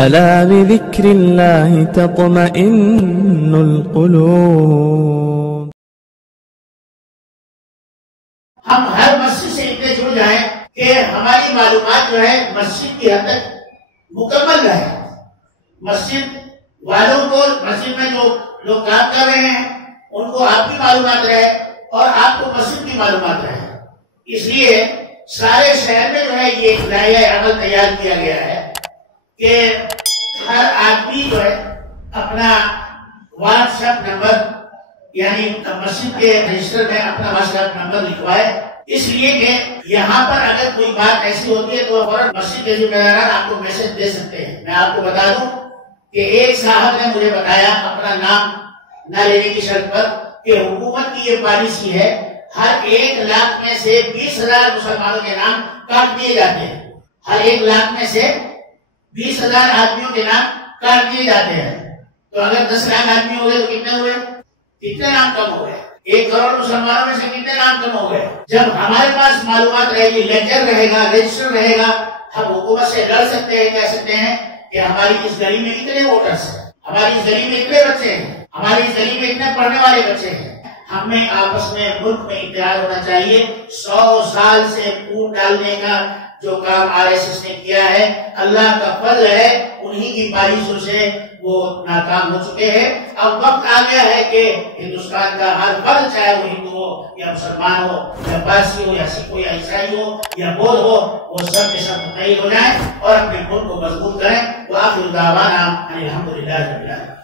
ألا بذكر الله تطمئن القلوب. ہم ہر مسجد سے اتنے جڑ جائیں کہ ہماری معلومات جو ہے مسجد کی حد تک مکمل رہے. مسجد والوں کو، مسجد میں جو لوگ کام کر رہے ہیں ان کو آپ کی معلومات رہے اور آپ کو مسجد کی معلومات رہے. اس لیے سارے شہر میں جو ہے یہ ایک لائحہ عمل تیار کیا گیا ہے کہ ہر آدمی جو ہے اپنا واٹس ایپ نمبر، یعنی مسجد کے رجسٹر میں اپنا واٹس ایپ نمبر لکھوائے. اس لیے کہ یہاں پر اگر کوئی بات ایسی ہوتی ہے تو فوراً مسجد کے ذمہ داران آپ کو میسج دے سکتے ہیں. میں آپ کو بتا دوں کہ ایک صاحب نے مجھے بتایا اپنا نام نہ لینے کی شرط پر کہ حکومت کی یہ پالیسی ہے ہر 1 لاکھ میں سے 20,000 مسلمانوں کے نام کاٹ دیے جاتے ہیں. ہر 1 لاکھ میں سے 20,000 آدمیوں کے نام کاٹ دیے جاتے ہیں. تو اگر 10 لاکھ آدمی ہو گئے تو کتنے ہوئے؟ کتنے نام کم ہو گئے؟ 1 کروڑ مسلمانوں میں سے کتنے نام کم ہو گئے؟ جب ہمارے پاس معلومات رہے گی، لیجر رہے گا، رجسٹر رہے گا، ہم حکومت سے لڑ سکتے ہیں، کہہ سکتے ہیں کہ ہماری اس گلی میں اتنے ووٹرز ہیں، ہماری اس گلی میں اتنے بچے ہیں، ہماری اس گلی میں اتنے پڑھنے والے بچے ہیں. ہمیں آپس میں ملک میں اتحاد ہونا چاہیے. 100 سال سے خون ڈالنے کا جو کام RSS نے کیا ہے اللہ کا فضل ہے، انہی کی پالیسیوں سے وہ ناکام ہو چکے ہیں. اب وقت آ گیا ہے کہ ہندوستان کا ہر فرد، چاہے وہ ہندو ہو یا مسلمان ہو یا پارسی ہو یا سکھ ہو یا عیسائی ہو یا بودھ ہو، وہ سب کے سب متحد ہو جائیں اور اپنے ملک کو مضبوط کریں. وآخر دعوانا الحمدللہ رب العالمین.